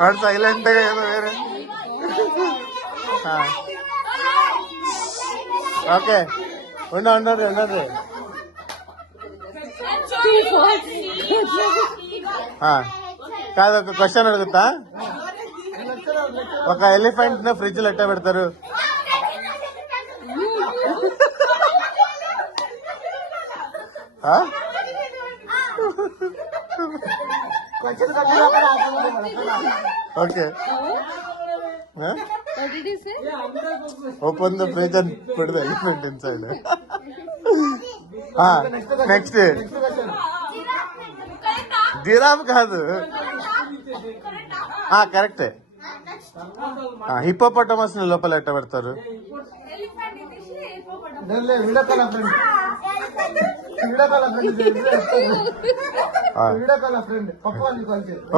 వాడు సైలెంట్ గా ఏదో వేరే. ఓకే ఉండదు ఉండదు. కాదు, ఒక క్వశ్చన్ అడుగుతా. ఒక ఎలిఫెంట్ ను ఫ్రిడ్జ్ లో ఎట్ట పెడతారు? Okay, open the fridge and put the elephant inside. Next giraffe కాదు. కరెక్టే. హిప్పోపటమస్ ని లోపల ఎట్ట పెడతారు?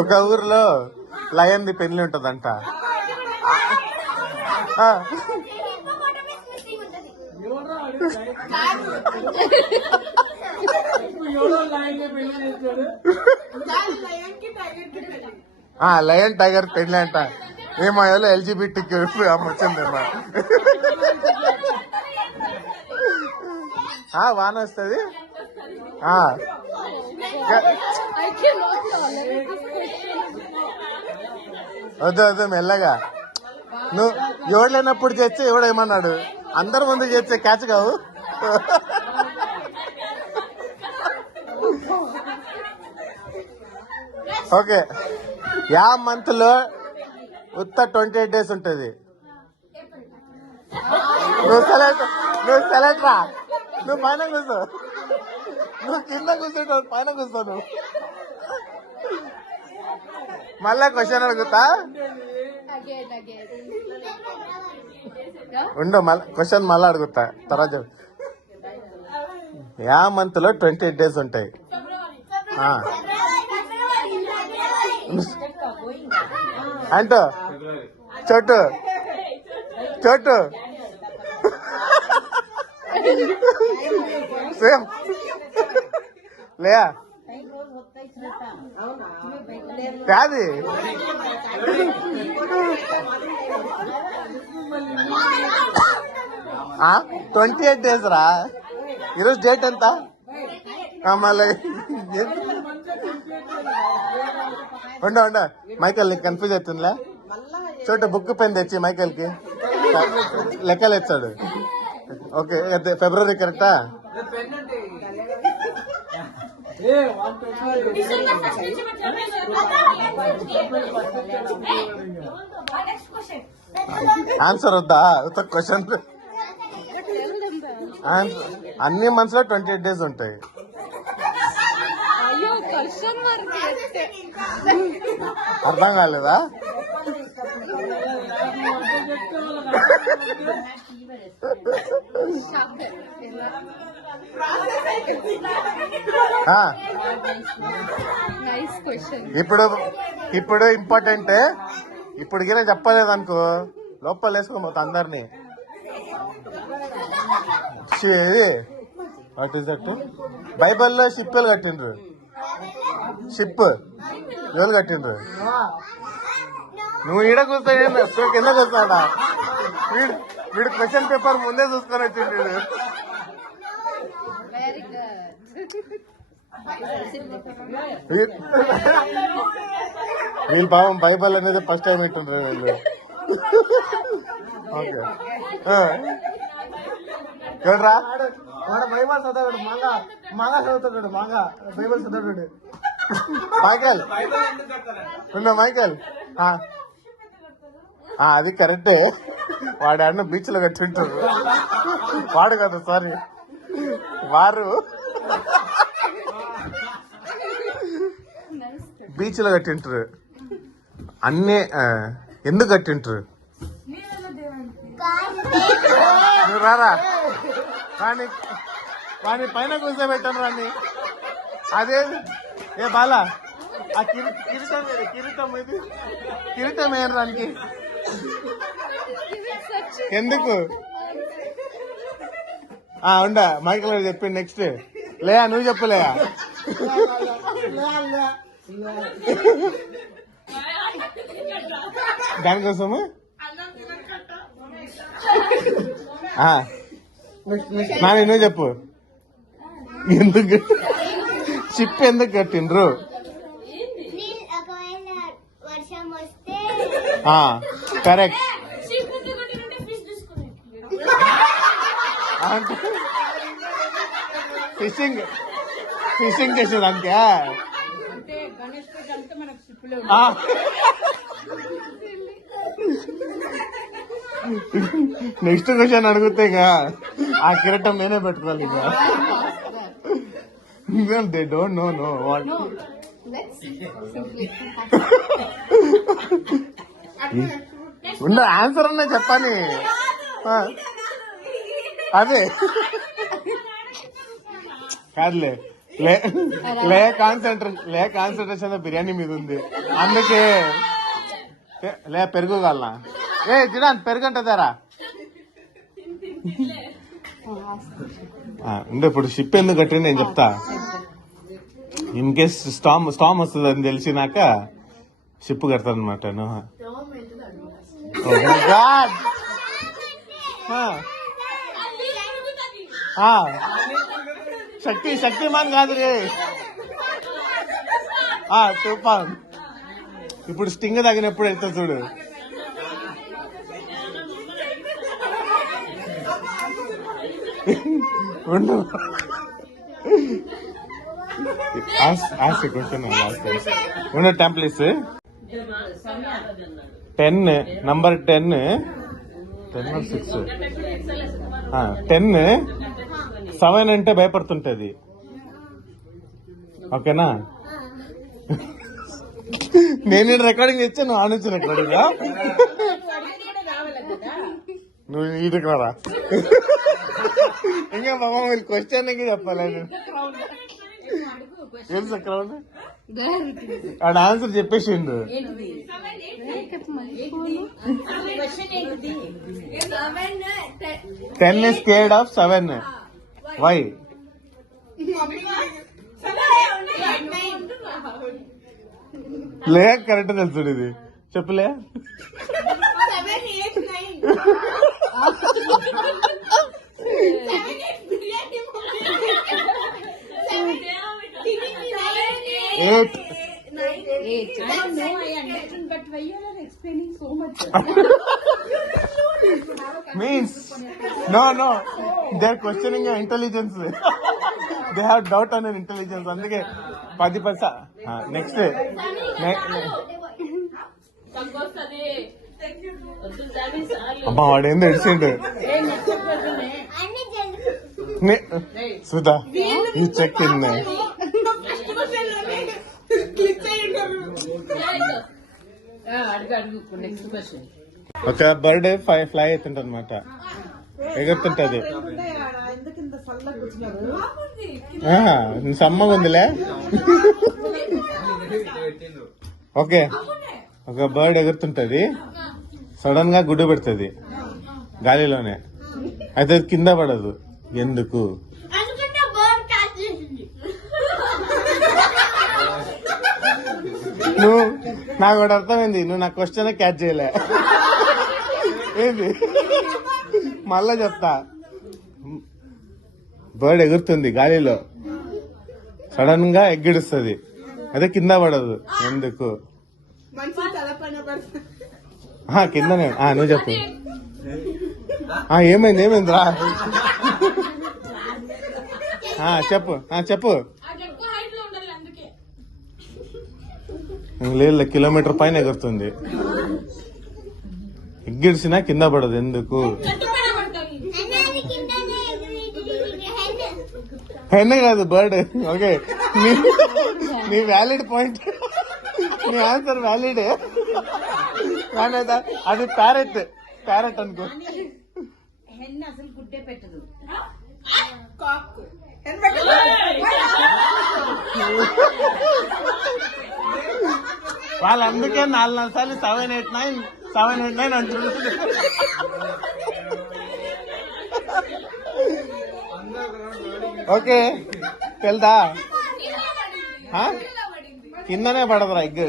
ఒక ఊర్లో లయన్ ది పెళ్లి ఉంటదంట. లయన్ టైగర్ పెళ్లి అంట. ఏమో ఎల్జిబిటికి వచ్చిందమ్మా. వాన వస్తుంది. వద్దు మెల్లగా. నువ్వు ఎవడు లేనప్పుడు చేస్తే ఎవడేమన్నాడు? అందరి ముందు చేస్తే క్యాచ్ కావు. ఓకే, యా మంత్ లో ఉత్త 28 days ఉంటుంది. నువ్వు సెలెక్ట్ రా. నువ్వు పైన కూర్చో. నువ్వు కింద కూర్చుంటావు, పైన కూర్చోను. మళ్ళా క్వశ్చన్ అడుగుతా. క్వశ్చన్ మళ్ళా అడుగుతా తర్వాత. యా మంత్ లో 28 days ఉంటాయి. అంటూ చోటు సేమ్ లేయా కాదు. 28 days రా. ఈరోజు డేట్ ఎంత? మళ్ళీ ఉండ మైకల్ నీకు కన్ఫ్యూజ్ అవుతుందిలే. చోట బుక్ పెన్ తెచ్చి మైకల్ కి లెక్కలు ఇచ్చాడు. ఓకే, ఫిబ్రవరి కరెక్టా? ఆన్సర్ వద్దా? క్వశ్చన్ అన్ని మంత్స్ లో 28 days ఉంటాయి. అర్థం కాలేదా? ఇప్పుడు ఇంపార్టెంట్. ఇప్పుడు గిన చెప్పలేదు అనుకో, లోపల వేసుకోమోతా అందరినీ. What is that? బైబిల్లో షిప్పులు కట్టిండ్రు. షిప్ ఎవరు కట్టిండ్రు? నువ్వు ఈడ కూర్చో, కింద కూర్చోడా? వీడు క్వశ్చన్ పేపర్ ముందే చూసుకొని వచ్చిండు. వీళ్ళు పాపం బైబిల్ అనేది ఫస్ట్ టైం ఇట్టుండ్రు వీళ్ళు. ఓకే, ఎవరా బైబిల్ చదవడు? మాగా చదువుతాడు. మాగా బైబిల్ చదవడు. మైకల్ ఉన్నా? మైకల్ అది కరెక్టే. వాడు అన్న బీచ్ లో కట్టింటారు. వాడు కదా, సారీ, వారు బీచ్ లో కట్టింటారు. అన్నీ ఎందుకు కట్టింటారు? నువ్వు రారా, వాడిని పైన కూర్చోబెట్టాను. వాడిని అదే బాలా, ఆ కిరీటం ఇది కిరీటం ఏం రానికి ఎందుకు ఉండా మైకల్ చెప్పింది నెక్స్ట్ లేయా నువ్వు చెప్పలేయా దానికోసము నాని నువ్వు చెప్పు ఎందుకు షిప్ ఎందుకు కట్టిండ్రు కరెక్ట్ ఫిషింగ్ ఫిషింగ్ చేసేదానికే నెక్స్ట్ క్వశ్చన్ అడిగితే ఇక ఆ కిరీటం నేనే పెట్టుకోవాలి ఇక దే డోంట్ నో వాట్ ఉన్న ఆన్సర్ అన్నా చెప్పాలి అదే కాదులే లే కాన్సన్ట్రేషన్ బిర్యానీ మీద ఉంది అందుకే లే పెరుగు కాలనా జిడాన్ పెరుగు అంటదారా ఉండే ఇప్పుడు షిప్ ఎందుకు కట్టింది నేను చెప్తా ఇన్ కేస్ స్టామ్ వస్తుంది అని తెలిసినాక షిప్ కడతానమాట శక్తిమాన్ కాదు రే తుఫాన్ ఇప్పుడు స్టింగ్ తగినప్పుడు వెళ్తా చూడు ఉండు క్వశ్చన్ ఉండు టెంప్లీస్ 10 నంబర్ 10 10 6 10 7 అంటే భయపడుతుంటది ఓకేనా నేను రికార్డింగ్ ఇచ్చా నువ్వు ఆనించిన రికార్డింగ్ నువ్వు ఈడికి రారా ఇంకా బాబా మీరు క్వశ్చన్ చెప్పలేదు తెలుసా క్రౌడ్ ఆడ ఆన్సర్ చెప్పేసిండు 10 is scared of 7 why లే కరెక్ట్ తెలుసు ఇది చెప్పలే means no they're questioning your intelligence they have doubt on your intelligence అందుకే 10% నెక్స్ట్ అమ్మా వాడేందో ఎడిచిండు సుధా ఈ చెక్ ఇన్ ఒక బర్డ్ ఫ్లై అవుతుంటది అనమాట ఎగురుతుంటది సమ్మగా ఉందిలే ఓకే ఒక బర్డ్ ఎగురుతుంటది సడన్ గా గుడ్డు పెడుతుంది గాలిలోనే అయితే కింద పడదు ఎందుకు నువ్వు నాకు ఒకటి అర్థమైంది నువ్వు నా క్వశ్చన్ క్యాచ్ చేయలే ఏంది మళ్ళా చెప్తా బర్డ్ ఎగురుతుంది గాలిలో సడన్ గా ఎగ్గిడుస్తుంది అదే కింద పడదు ఎందుకు కిందనే నువ్వు చెప్పు ఏమైంది రా చెప్పు లేదు కిలోమీటర్ పైన ఎగురుతుంది ఎగ్గిడిసినా కింద పడదు ఎందుకు హెన్ కాదు బర్డ్ ఓకే నీ వ్యాలిడ్ పాయింట్ నీ ఆన్సర్ వ్యాలిడ్ కానీ అది ప్యారెట్ అనుకో అసలు గుడ్డే పెట్టదు వాళ్ళు అందుకే 4 సార్లు 7, 8, 9 789 అంటున్నాడు. ఓకే తెలుదా కిందనే పడదురా ఎగ్.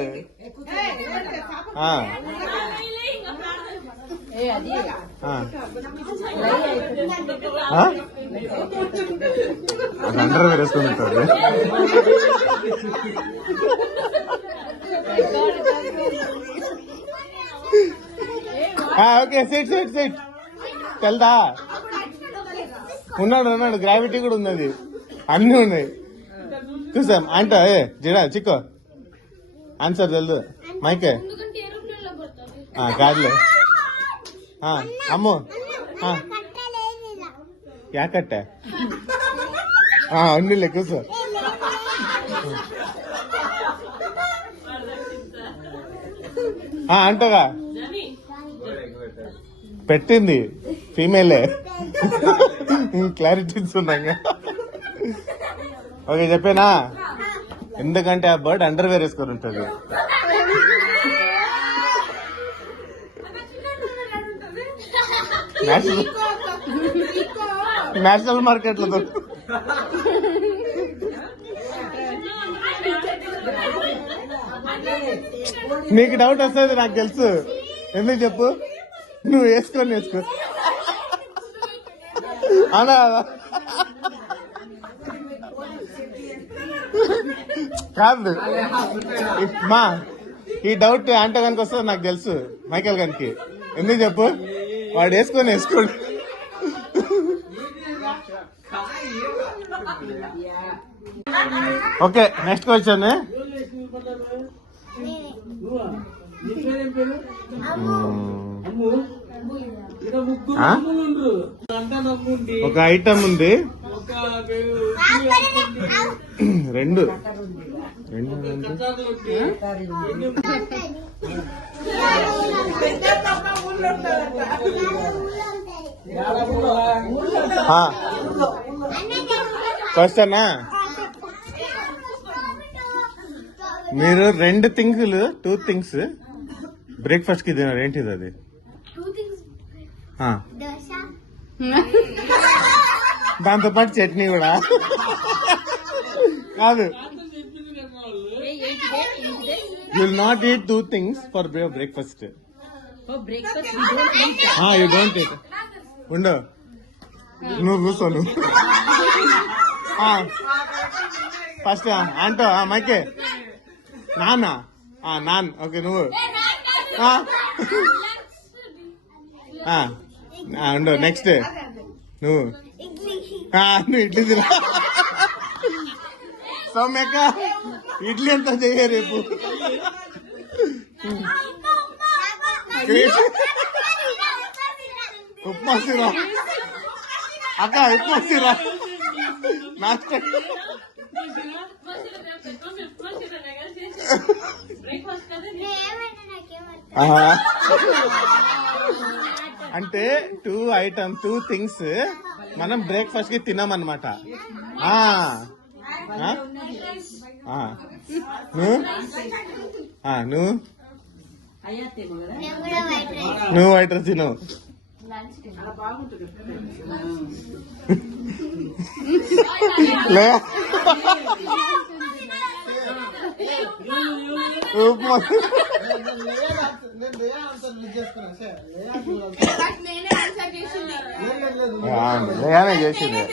అండర్ వేర్ వేసుకుని ఉంటాడు. ఓకే సీట్ సీట్ సీట్ తెలుదా ఉన్నాడు గ్రావిటీ కూడా ఉన్నది అన్ని ఉన్నాయి చూసాం అంట జిడా చిక్కో ఆన్సర్ తెలుదు మైకే కాదులే అమ్మో యా కట్ట అన్ని కూర్చో అంటగా పెట్టింది ఫీమేలే క్లారిటీస్ ఉన్నాగా. ఓకే చెప్పేనా ఎందుకంటే ఆ బర్డ్ అండర్ వేర్ వేసుకొని ఉంటుంది. నేషనల్ మార్కెట్ లో నీకు డౌట్ వస్తుంది నాకు తెలుసు. ఎందుకు చెప్పు నువ్వు వేసుకొని వేసుకో అనా కాదు మా ఈ డౌట్ అంటే కనుక వస్తుంది నాకు తెలుసు మైకేల్ గారికి. ఎందుకు చెప్పు వాడు వేసుకోండి. Okay next question. ఒక ఐటమ్ ఉంది రెండు క్వశ్చనా మీరు రెండు టూ థింగ్స్ బ్రేక్ఫాస్ట్ కి తినారు ఏంటిది అది? దాంతో పాటు చట్నీ కూడా కాదు. You will not eat 2 things for breakfast. You don't eat. ఉండు నువ్వు కూర్చోను ఫస్ట్ అంటో మైకే నానా నాన్. ఓకే నువ్వు ఉండు నెక్స్ట్ నువ్వు ఇడ్లీ తిన. సౌమ్యక్క ఇడ్లీ ఎంత చెయ్య రేపు. ఉప్మా సిరా అక్క ఉప్మా సిరా నాస్తా. అంటే 2 things మనం బ్రేక్ఫాస్ట్ కి తినామన్నమాట. నువ్వు వైట్ రైస్ తినవు. లే చేసింది.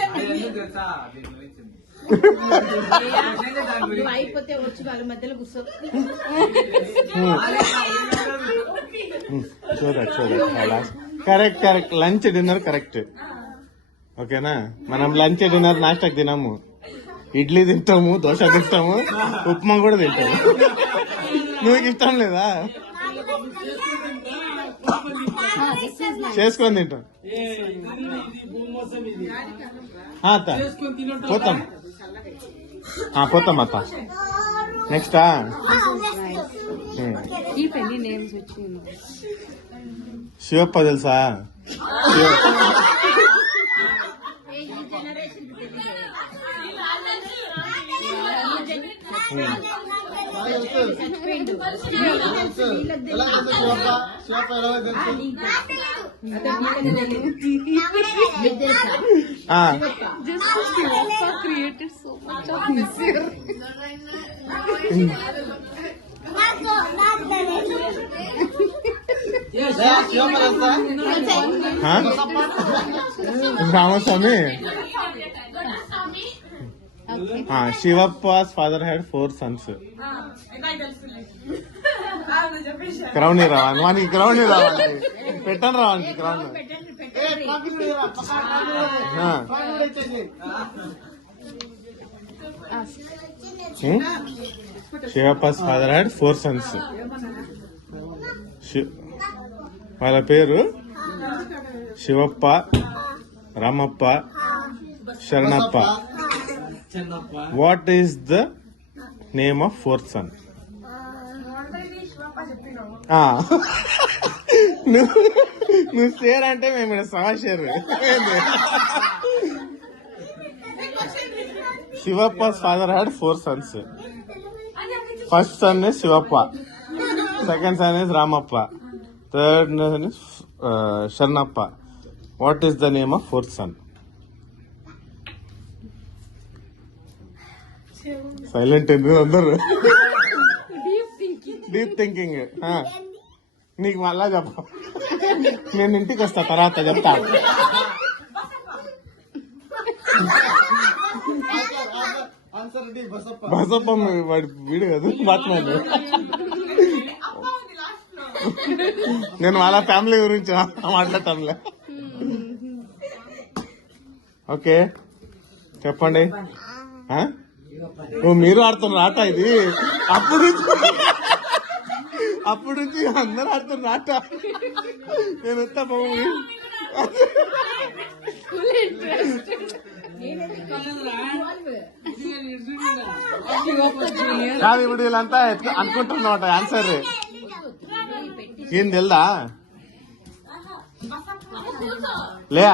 అయిపోతే వచ్చి వాళ్ళ మధ్యలో కూర్చో. Correct lunch dinner correct. ఓకేనా మనం లంచ్ డిన్నర్ నాస్టాకి తినాము. ఇడ్లీ తింటాము, దోశ తింటాము, ఉప్మా కూడా తింటాము. నువ్వు ఇష్టం లేదా? చేసుకొని తింటాం. పోతాం అత్త. నెక్స్టా శివప్ప తెలుసా? చచ్చిపోయిండు created so much of misery. Ramaswamy. Shivapa's father had 4 sons. Crown రావాలి వానికి, క్రౌన్ రావాలి, పెట్టండి రావానికి crown. Shivapa's father had 4 sons. వాళ్ళ పేరు Shivappa, Ramappa, Sharanappa. What is the name of 4th son? నువ్వు షేర్ అంటే మేము ఇక్కడ సవా షేర్. Shivappa's father had 4 sons. First son is Shivappa, second son is Ramappa, third son is Sharanappa. What is the name of 4th son? Silent ఎందుకు అందరు? Deep thinking. నీకు మళ్ళా చెప్ప, నేను ఇంటికి వస్తా తర్వాత చెప్తా. బసప్ప వాడి వీడు కదా బాత్మాన్. నేను వాళ్ళ ఫ్యామిలీ గురించి మాట్లాడతానులే. ఓకే చెప్పండి. మీరు ఆడుతున్న ఆట ఇది? అప్పుడు నుంచి అందరూ ఆడుతున్న ఆట. నేను వస్తా బాబు. కాదు ఇప్పుడు వీళ్ళంతా అనుకుంటున్నమాట ఆన్సర్. ఏం తెలుదా? లే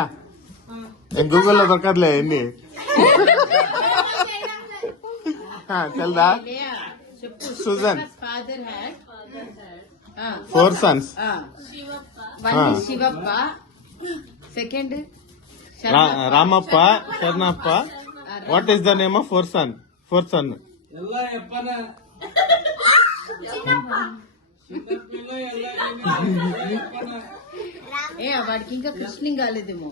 గూగుల్లో దొరకదులే ఎన్ని. తెలుదా? Sujan. Father had 4 sons. One Shivappa, second Ramappa, Sharanappa. What is the name of 4th son? వాడికి ఇంకా కృష్ణం కాలేదేమో.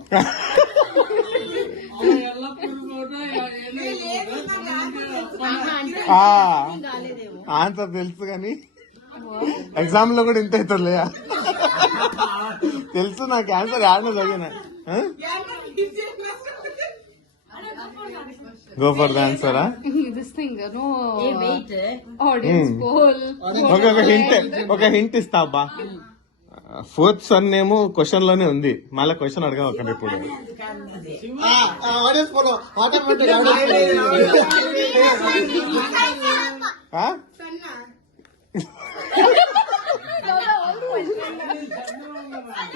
ఆన్సర్ తెలుసు కానీ ఎగ్జామ్ లో కూడా ఇంత అవుతుంది. తెలుసు నాకు ఆన్సర్ యాడ్ చదివిన. Go for the answer. This thing, no wait audience poll. ఒక హింట్ ఇస్తా అబ్బా. 4th son ఏమో క్వశ్చన్ లోనే ఉంది. మళ్ళీ క్వశ్చన్ అడగా ఒక ఇప్పుడు.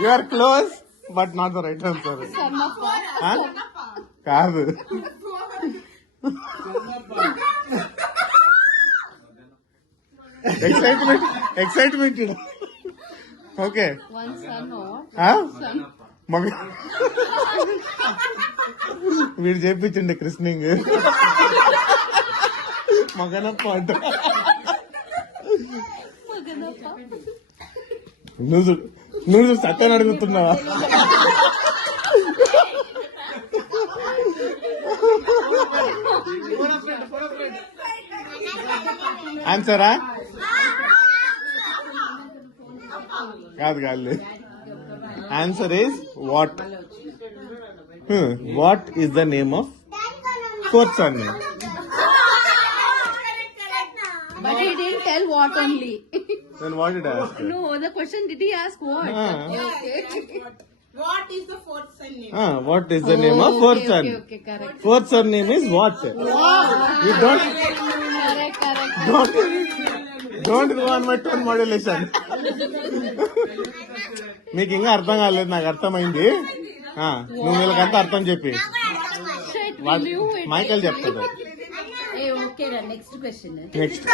You are close but not the right answer. కాదు. Excitement. Okay One son or మగ వీడు చేపించండి కృష్ణింగ్. మగనప్ప అంట. నువ్వు సత్యాన్ని అడుగుతున్నావా? ఆన్సరా? కాదు కాదు. Answer is what. What is the name of 4th son? but he didn't tell what only. Then what did I ask? No, the question, did he ask what? What is the 4th son name? What is the name of 4th son? Okay, correct. 4th son name is what? You Correct. don't go on my tone modulation. మీకు ఇంకా అర్థం కాలేదు, నాకు అర్థమైంది. నువ్వు వీళ్ళకంతా అర్థం చెప్పి Shit, we knew it. Michael చెప్తాడు. ఏ ఒక్క ఓకే నెక్స్ట్ క్వశ్చన్ నెక్స్ట్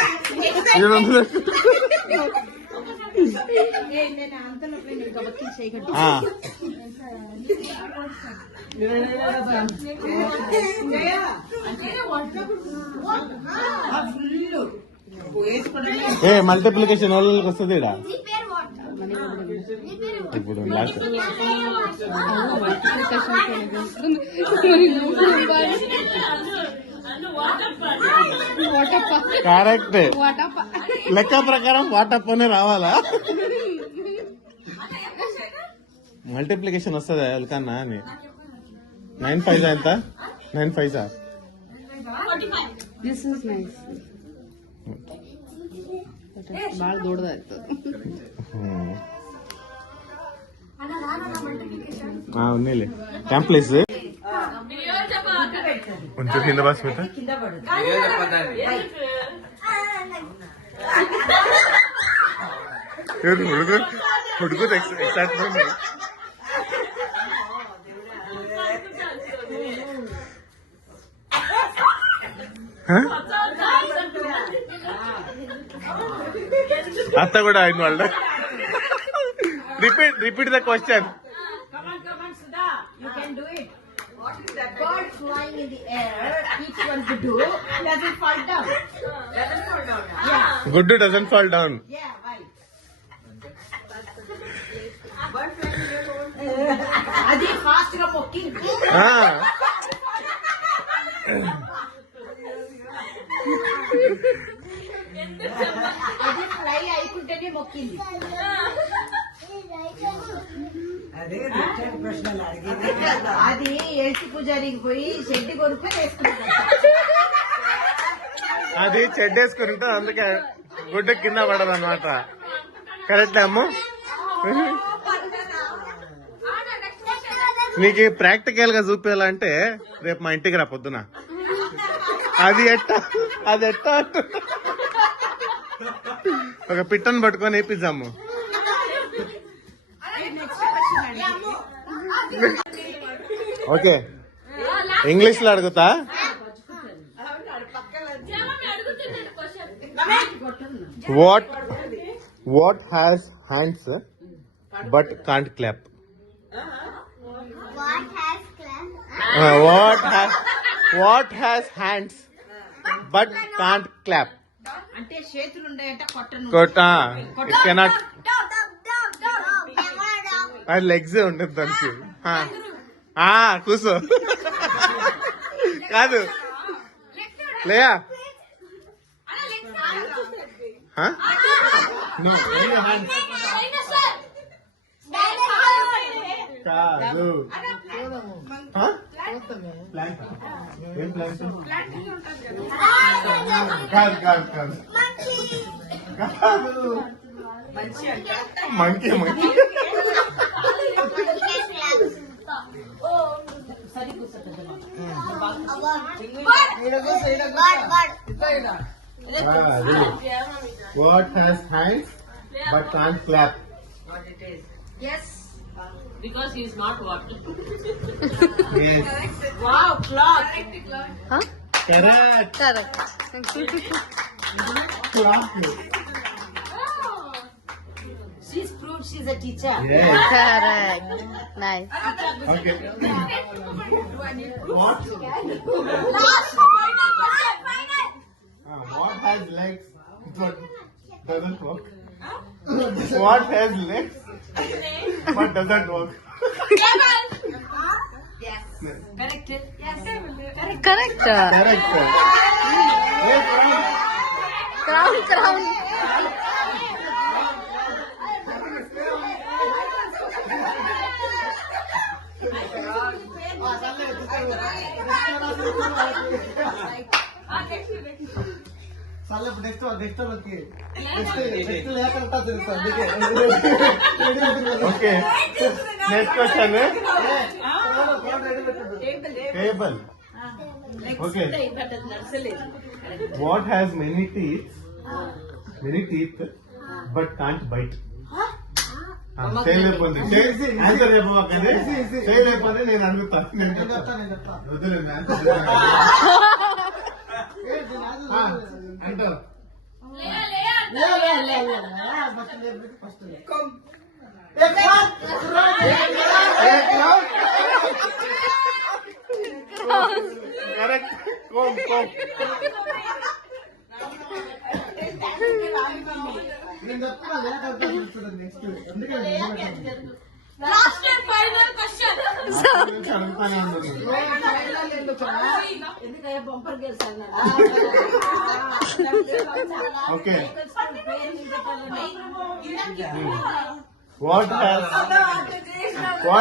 నేను అంతలో ఇంకా వకీల్ చేయగట్టు ఏ మల్టిప్లికేషన్ వాళ్ళకి వస్తుంది ఈడ. ఇప్పుడు లాస్ట్ కరెక్ట్. లెక్క ప్రకారం వాటప్పనే రావాలా? మల్టిప్లికేషన్ వస్తుంది వాళ్ళకన్నా అని. 9 5 ఎంత? 9 5 ದಿಸ್ ಇಸ್ ನೈಸ್ ಭಾಳ ದೊಡ್ಡದಾಯ್ತು. ఉన్నీలే టెంప్లేస్ కొంచెం కింద బాస్ పెట్ట. ಹುಡುಗರು ಎಕ್ಸೈಟ್ಮೆಂಟ್. అత్త కూడా అయిన వాళ్ళు. Repeat the question. You can do it. What is that? Bird flying in the air. Each one to do. Doesn't fall down. Doesn't fall down. Yeah. గుడ్డు doesn't fall down. Yeah. Right. Bird flying in the air. Adi fast ga mocking. అది fly అయికుంటేనే మొక్కింది. అది ఏసి పూజారికి పోయి షెడ్డి కొనుక్కొని వేసుకున్నాడు. అది చెడ్డేసుకుని ఉంటుంది, అందుకే గుడ్డ కింద పడదు అనమాట. కరెక్ట్ అమ్ము. నీకు ప్రాక్టికల్ గా చూపించాలంటే రేపు మా ఇంటికి రా పొద్దున. అది ఎట్టా ఒక పిట్టను పట్టుకొని వేపిద్దాము. ఓకే, ఇంగ్లీష్ లో అడుగుతా. What has hands but can't clap? What has hands but can't clap? అంటే చేతులు ఉన్నాయంటే ఇట్ కెనాట్. అది లెగ్స్ ఉంటుంది దానికి. కూర్చో. కాదు లేయా. కాదు. ఏం ప్లాంట్? కాదు కాదు కాదు కాదు. Monkey monkey. What has hands but can't clap? yes because he is not what. Yes. wow clock Correct. Clock. she's proved she's a teacher. Yes. Correct. Nice. Okay. What? What has legs but doesn't walk? What has legs but doesn't walk? yes correct yes Correct. Correct. Yes, Crown. Okay. Next question. Table. Okay. What has many teeth but can't bite? చేయలేకపోయింది. Answer చెప్పకండి. చేయలేకపోతే నేను అడుగుతాను. అంటూ correct కోమ్ కోమ్ Last and final question. అడుగుతానే ఎందుకయ్యా బంపర్ గెలిచాను okay What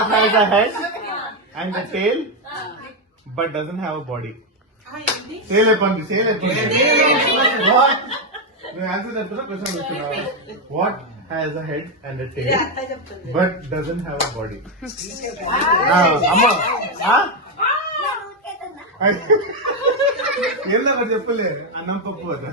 has a head and a tail but doesn't have a body? Say lepandu. What? You answer that question. What has a head and a tail but doesn't have a body? Amma. ఏం దగ్గర చెప్పలే అన్నం పప్పు కదా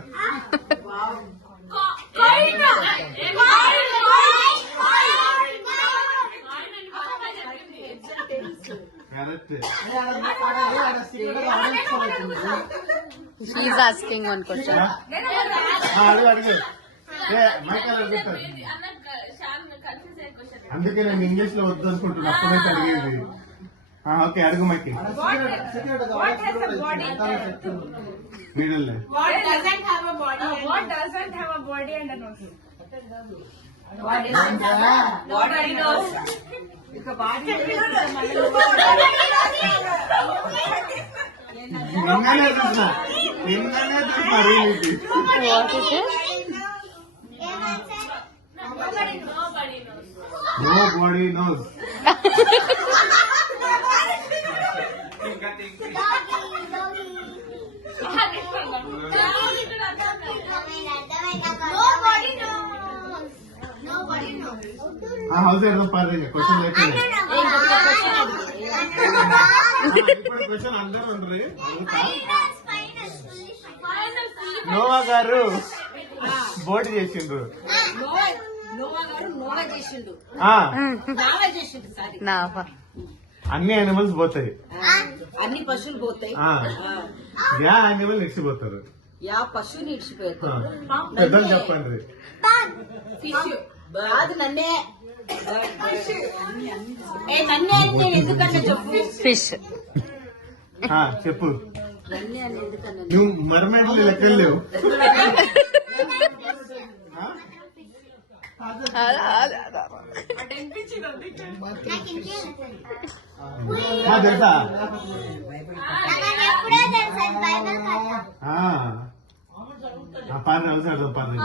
correct She's asking one question. అడుగు మైకాల్ అడుగుతారు అందుకే నేను ఇంగ్లీష్ లో వద్దు అనుకుంటున్నా అప్పుడైతే అడిగేది ఓకే అడుగు మైకి What has a body? Middle What doesn't have a body? What doesn't have a body and a nose? Nobody knows. నిన్ననే చూసిన reel What is it? Nobody knows హౌస్ ఏదో పారేంగ క్వశ్చన్ లేకుండా ఇప్పుడు క్వశ్చన్ అందరూ ఉండరు నోవా గారు బోట్ చేసిండ్రు నోవా గారు నోవా చేసిండు ఆ, నావా చేసిండు సారీ Nava. అన్ని యానిమల్స్ పోతాయి అన్ని పశువులు పోతాయి ఆ, యా యానిమల్ ఇచ్చిపోతారు యా పశువుని ఇడిచిపోతాయి పెద్దలు చెప్పండి ఫిష్ కాదు నన్నే నన్నే అని నేను ఎందుకన్నా చెప్పు Fish. చెప్పు నన్నే అని ఎందుకన్నా నువ్వు మర్మేడ్లు లెక్కలు లేవు తెలుసా పార్ని అవసరం పార్ని